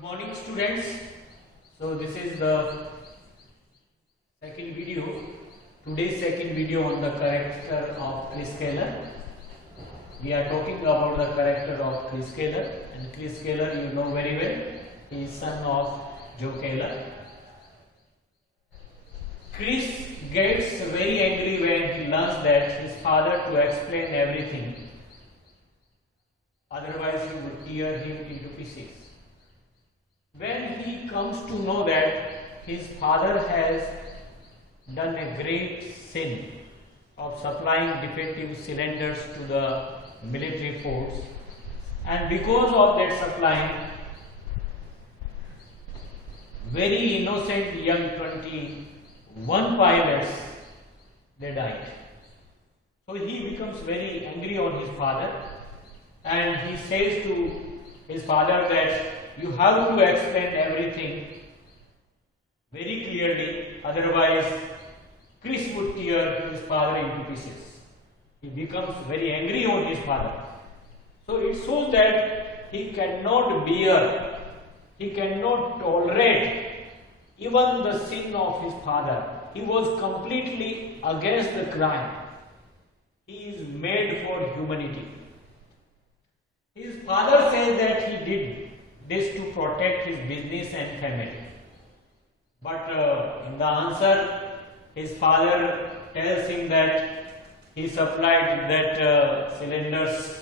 Good morning, students. So this is the second video, today's second video on the character of Chris Keller. We are talking about the character of Chris Keller, and Chris Keller you know very well, he is son of Joe Keller. Chris gets very angry when he learns that his father to explain everything, otherwise he would tear him into pieces. When he comes to know that his father has done a great sin of supplying defective cylinders to the military force, and because of that supplying, very innocent young 21 pilots, they died. So he becomes very angry on his father, and he says to his father that you have to explain everything very clearly, otherwise Chris would tear his father into pieces. He becomes very angry on his father. So it shows that he cannot bear, he cannot tolerate even the sin of his father. He was completely against the crime. He is made for humanity. His father says that he did this to protect his business and family. But in the answer, his father tells him that he supplied that cylinders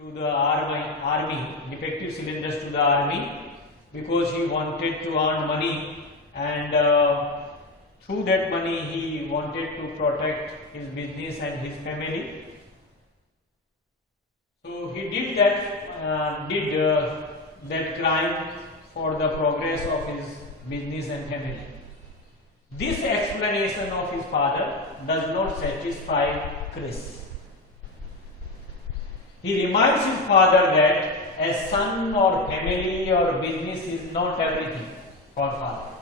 to the army, defective cylinders to the army, because he wanted to earn money, and through that money he wanted to protect his business and his family. So he did that crime for the progress of his business and family. This explanation of his father does not satisfy Chris. He reminds his father that a son or family or business is not everything for father.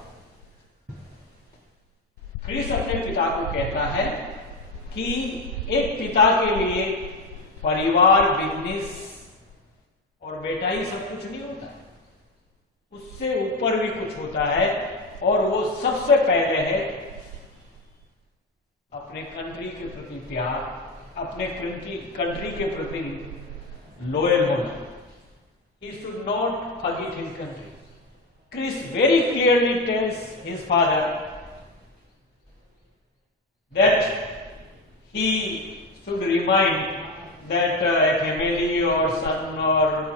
Chris अपने पिता को कहता है कि एक पिता के लिए परिवार, बिजनेस और बेटा ही सब कुछ नहीं होता है, उससे ऊपर भी कुछ होता है, और वो सबसे पहले है अपने कंट्री के प्रति प्यार, अपने कंट्री के प्रति लॉयल होना. He should not forget his country. Chris very clearly tells his father that he should remind that a family or son or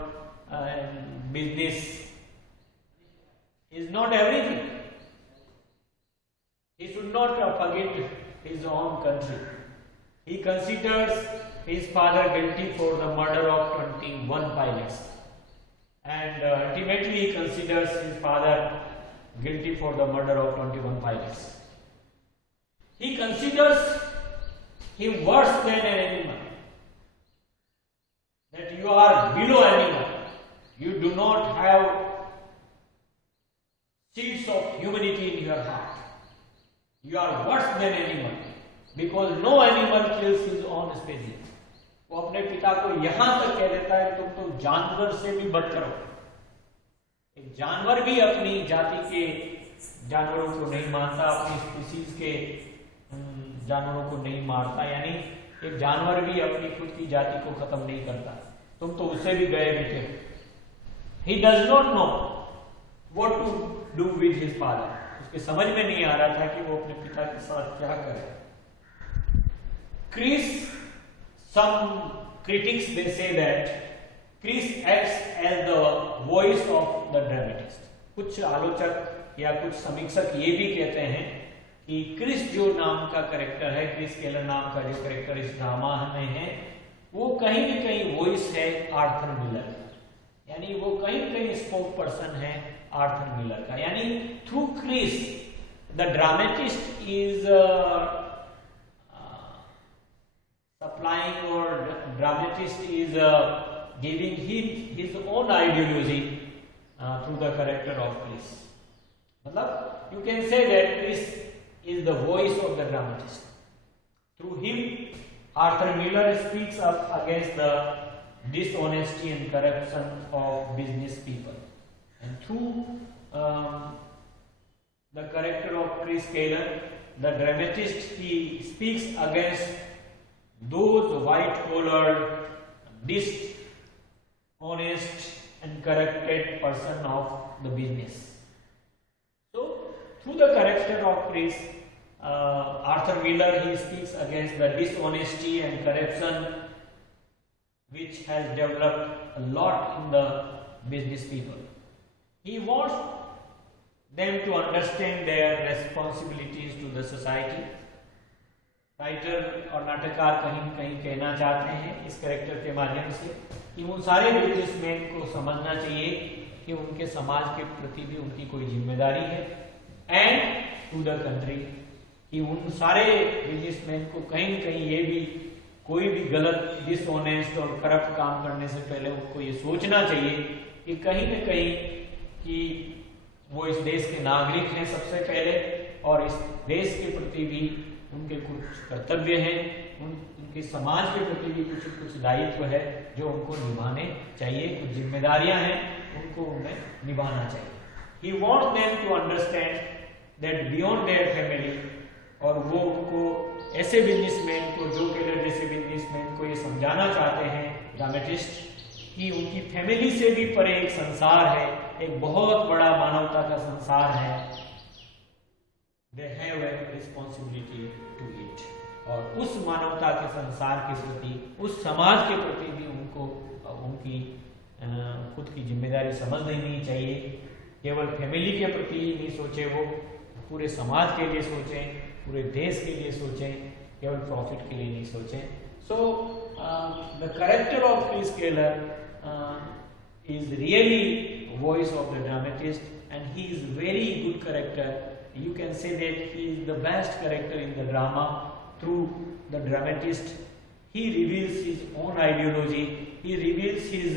business is not everything. He should not forget his own country. He considers his father guilty for the murder of 21 pilots, and ultimately he considers his father guilty for the murder of 21 pilots. He considers him worse than an animal, that you are below animal. You do not have seeds of humanity in your heart. You are worse than animal, because no animal kills his own species. वो अपने पिता को यहां तक कह देता है तुम तो जानवर से भी बदतर हो. एक जानवर भी अपनी जाति के जानवरों को नहीं मारता, अपनी स्पीसीज के जानवरों को नहीं मारता, यानी एक जानवर भी अपनी खुद की जाति को खत्म नहीं करता. तुम तो उससे भी गए बेटे हो. He does not know what to do with his father. उसके समझ में नहीं आ रहा था कि वो अपने पिता के साथ क्या करे. Chris, some critics they say that Chris acts as the voice of the dramatist. कुछ आलोचक या कुछ समीक्षक ये भी कहते हैं कि क्रिस जो नाम का कैरेक्टर है, क्रिस केलर नाम का जो कैरेक्टर इस ड्रामा में है, वो कहीं न कहीं वॉइस है आर्थर मिलर का, यानी वो कहीं न कहीं स्पोक पर्सन है आर्थर मिलर का. यानी through Chris the dramatist is supplying, और dramatist is giving his own ideology through the character of Chris. मतलब you can say that Chris is the voice of the dramatist. Through him, Arthur Miller speaks up against the dishonesty and corruption of business people. And through the character of Chris Taylor, the dramatist, he speaks against those white-collar, dishonest and corrupted person of the business. So, through the character of Chris, Arthur Miller, he speaks against the dishonesty and corruption which has developed a lot in the business people. He wants them to understand their responsibilities to the society. Writer और नाटककार कहीं न कहीं कहना चाहते हैं इस character के माध्यम से कि उन सारे बिजनेसमैन को समझना चाहिए कि उनके समाज के प्रति भी उनकी कोई जिम्मेदारी है, एंड टू द कंट्री, कि उन सारे बिजनेसमैन को कहीं न कहीं ये भी कोई भी गलत, डिसऑनेस्ट और करप्ट काम करने से पहले उनको ये सोचना चाहिए कि कहीं न कहीं कि वो इस देश के नागरिक हैं सबसे पहले, और इस देश के प्रति भी उनके कुछ कर्तव्य हैं, उनके समाज के प्रति भी कुछ दायित्व है जो उनको निभाने चाहिए, कुछ जिम्मेदारियां हैं उनको उन्हें निभाना चाहिए. He wants them to understand that beyond their family, और वो उनको ऐसे बिजनेसमैन को, जो टेलर जैसे बिजनेसमैन को ये समझाना चाहते हैं ड्रामेटिस्ट, कि उनकी फैमिली से भी परे एक संसार है, एक बहुत बड़ा मानवता का संसार है. They have a responsibility to it. और उस मानवता के संसार के प्रति, उस समाज के प्रति भी उनको उनकी खुद की जिम्मेदारी समझ लेनी चाहिए. केवल फैमिली के प्रति ही नहीं सोचे, वो पूरे समाज के लिए सोचें, पूरे देश के लिए सोचें, केवल प्रॉफिट के लिए नहीं सोचें. So the character of Chris Taylor is really voice of the dramatist, and he is very good character. You can say that he is the best character in the drama. Through the dramatist, he reveals his own ideology, he reveals his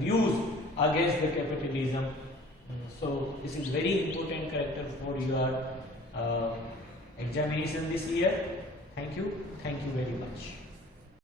views against the capitalism. So this is very important character for your examination this year. Thank you very much.